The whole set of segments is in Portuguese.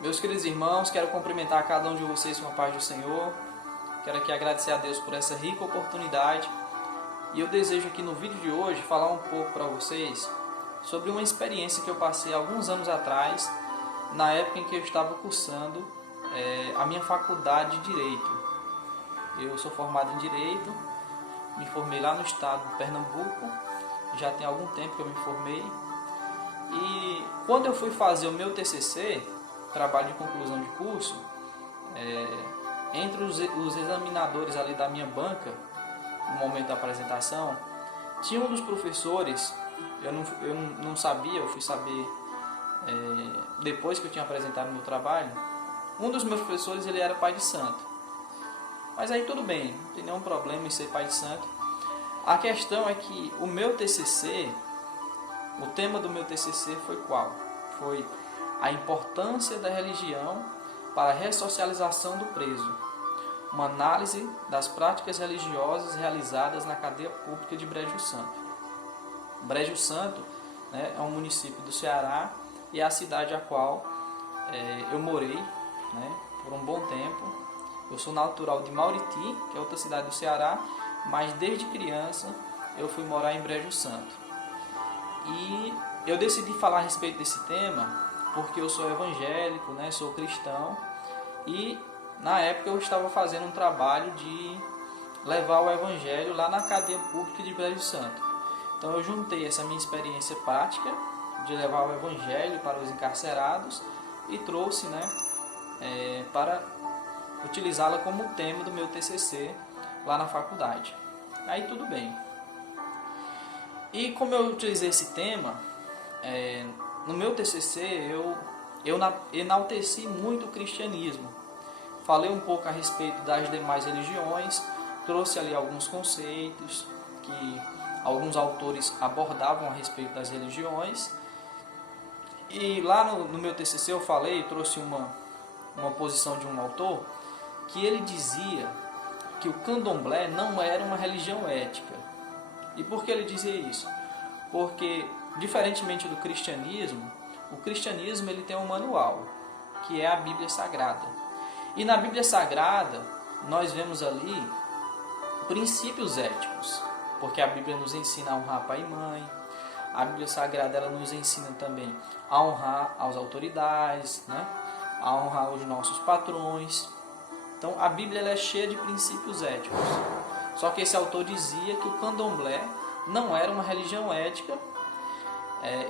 Meus queridos irmãos, quero cumprimentar cada um de vocês com a paz do Senhor. Quero aqui agradecer a Deus por essa rica oportunidade. E eu desejo aqui no vídeo de hoje falar um pouco para vocês sobre uma experiência que eu passei alguns anos atrás, na época em que eu estava cursando a minha faculdade de Direito. Eu sou formado em Direito, me formei lá no estado de Pernambuco, já tem algum tempo que eu me formei. E quando eu fui fazer o meu TCC, trabalho de conclusão de curso, entre os examinadores ali da minha banca, no momento da apresentação, tinha um dos professores, eu não sabia, eu fui saber depois que eu tinha apresentado meu trabalho. Um dos meus professores, ele era pai de santo. Mas aí tudo bem, não tem nenhum problema em ser pai de santo. A questão é que o meu TCC, o tema do meu TCC foi qual? Foi a importância da religião para a ressocialização do preso. Uma análise das práticas religiosas realizadas na cadeia pública de Brejo Santo. Brejo Santo, né, é um município do Ceará e é a cidade a qual eu morei, né, por um bom tempo. Eu sou natural de Mauriti, que é outra cidade do Ceará, mas desde criança eu fui morar em Brejo Santo. E eu decidi falar a respeito desse tema porque eu sou evangélico, né, sou cristão, e na época eu estava fazendo um trabalho de levar o evangelho lá na cadeia pública de Brejo Santo. Então eu juntei essa minha experiência prática de levar o evangelho para os encarcerados e trouxe, né, para utilizá-la como tema do meu TCC lá na faculdade. Aí tudo bem. E como eu utilizei esse tema, no meu TCC eu enalteci muito o cristianismo. Falei um pouco a respeito das demais religiões, trouxe ali alguns conceitos que alguns autores abordavam a respeito das religiões. E lá no meu TCC eu trouxe uma posição de um autor que ele dizia que o candomblé não era uma religião ética. E por que ele dizia isso? Porque, diferentemente do cristianismo, o cristianismo ele tem um manual, que é a Bíblia Sagrada. E na Bíblia Sagrada, nós vemos ali princípios éticos, porque a Bíblia nos ensina a honrar pai e mãe. A Bíblia Sagrada ela nos ensina também a honrar as autoridades, né? A honrar os nossos patrões. Então, a Bíblia ela é cheia de princípios éticos. Só que esse autor dizia que o candomblé não era uma religião ética,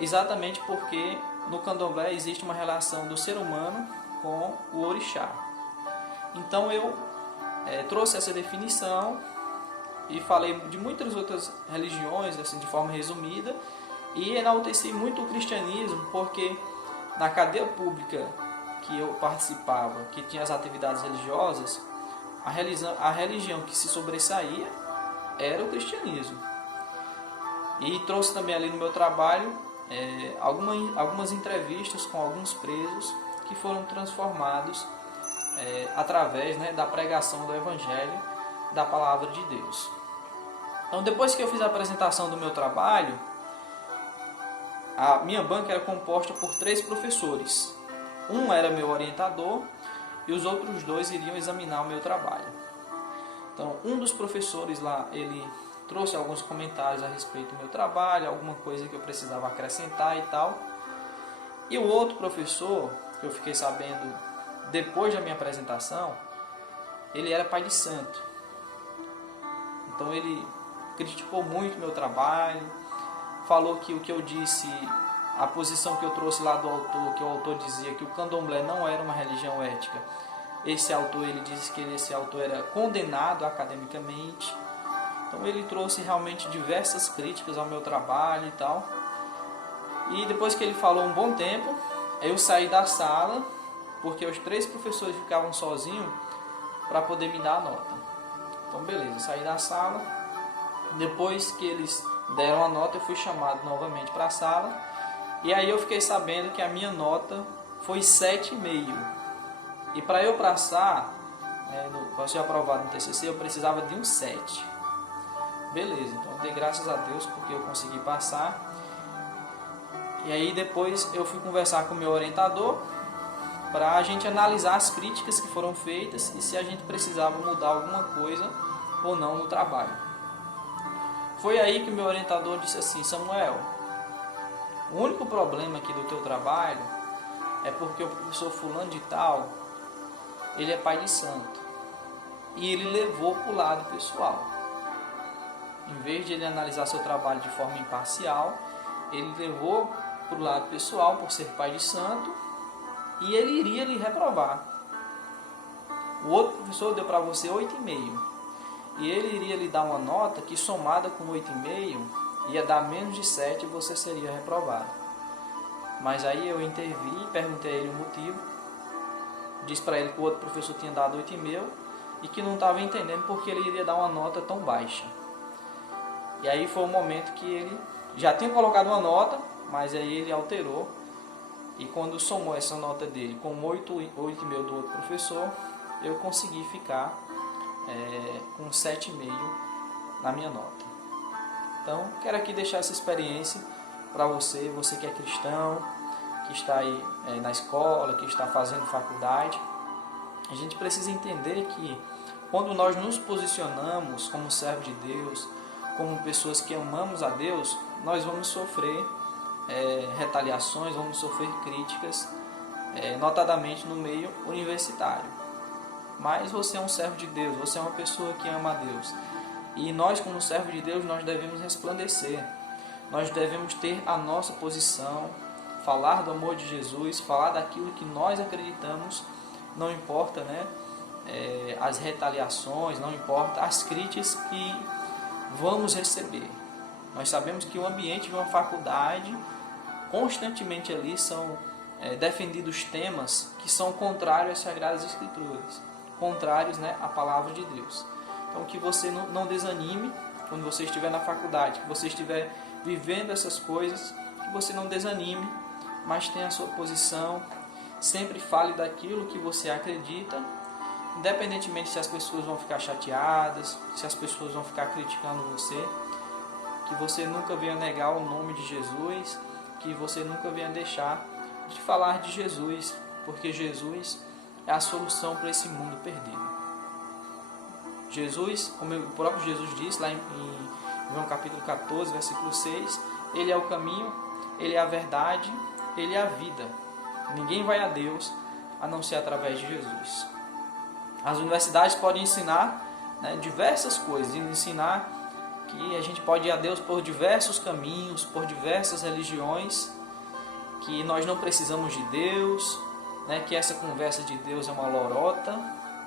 exatamente porque no candomblé existe uma relação do ser humano com o orixá. Então eu trouxe essa definição e falei de muitas outras religiões, assim, de forma resumida, e enalteci muito o cristianismo, porque na cadeia pública que eu participava, que tinha as atividades religiosas, a religião que se sobressaía era o cristianismo. E trouxe também ali no meu trabalho algumas entrevistas com alguns presos que foram transformados através, né, da pregação do Evangelho, da Palavra de Deus. Então, depois que eu fiz a apresentação do meu trabalho, a minha banca era composta por 3 professores. Um era meu orientador e os outros 2 iriam examinar o meu trabalho. Então, um dos professores lá, ele trouxe alguns comentários a respeito do meu trabalho, alguma coisa que eu precisava acrescentar e tal. E o outro professor, que eu fiquei sabendo depois da minha apresentação, ele era pai de santo. Então ele criticou muito meu trabalho, falou que o que eu disse, a posição que eu trouxe lá do autor, que o autor dizia que o candomblé não era uma religião ética, esse autor, ele disse que esse autor era condenado academicamente. Então ele trouxe realmente diversas críticas ao meu trabalho e tal. E depois que ele falou um bom tempo, eu saí da sala, porque os 3 professores ficavam sozinhos para poder me dar a nota. Então beleza, saí da sala. Depois que eles deram a nota, eu fui chamado novamente para a sala E aí eu fiquei sabendo que a minha nota foi 7,5. E para eu passar, para ser aprovado no TCC, eu precisava de um 7. Beleza, então eu dei graças a Deus porque eu consegui passar. E aí depois eu fui conversar com o meu orientador para a gente analisar as críticas que foram feitas e se a gente precisava mudar alguma coisa ou não no trabalho. Foi aí que o meu orientador disse assim: Samuel, o único problema aqui do teu trabalho é porque o professor fulano de tal, ele é pai de santo. E ele levou para o lado pessoal. Em vez de ele analisar seu trabalho de forma imparcial, ele levou para o lado pessoal por ser pai de santo e ele iria lhe reprovar. O outro professor deu para você 8,5 e ele iria lhe dar uma nota que, somada com 8,5, ia dar menos de 7 e você seria reprovado. Mas aí eu intervi, perguntei a ele o motivo, disse para ele que o outro professor tinha dado 8,5 e que não estava entendendo porque ele iria dar uma nota tão baixa. E aí foi o momento que ele já tinha colocado uma nota, mas aí ele alterou. E quando somou essa nota dele com 8,5 do outro professor, eu consegui ficar com 7,5 na minha nota. Então, quero aqui deixar essa experiência para você que é cristão, que está aí na escola, que está fazendo faculdade. A gente precisa entender que quando nós nos posicionamos como servos de Deus, como pessoas que amamos a Deus, nós vamos sofrer retaliações, vamos sofrer críticas, notadamente no meio universitário. Mas você é um servo de Deus, você é uma pessoa que ama a Deus. E nós, como servos de Deus, nós devemos resplandecer. Nós devemos ter a nossa posição, falar do amor de Jesus, falar daquilo que nós acreditamos, não importa, as retaliações, não importa as críticas que vamos receber. Nós sabemos que o ambiente de uma faculdade, constantemente ali são defendidos temas que são contrários às Sagradas Escrituras, contrários à palavra de Deus. Então que você não desanime quando você estiver na faculdade, que você estiver vivendo essas coisas, que você não desanime, mas tenha a sua posição, sempre fale daquilo que você acredita, independentemente se as pessoas vão ficar chateadas, se as pessoas vão ficar criticando você, que você nunca venha negar o nome de Jesus, que você nunca venha deixar de falar de Jesus, porque Jesus é a solução para esse mundo perdido. Jesus, como o próprio Jesus disse lá em João capítulo 14, versículo 6, Ele é o caminho, Ele é a verdade, Ele é a vida. Ninguém vai a Deus a não ser através de Jesus. As universidades podem ensinar diversas coisas, ensinar que a gente pode ir a Deus por diversos caminhos, por diversas religiões, que nós não precisamos de Deus, que essa conversa de Deus é uma lorota,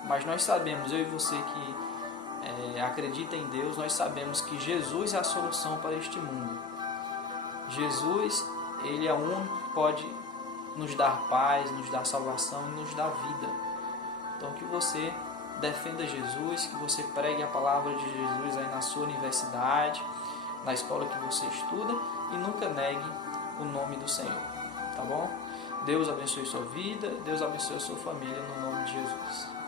mas nós sabemos, eu e você que acredita em Deus, nós sabemos que Jesus é a solução para este mundo. Jesus, Ele é o único que pode nos dar paz, nos dar salvação e nos dar vida. Então que você defenda Jesus, que você pregue a palavra de Jesus aí na sua universidade, na escola que você estuda, e nunca negue o nome do Senhor, tá bom? Deus abençoe sua vida, Deus abençoe a sua família, no nome de Jesus.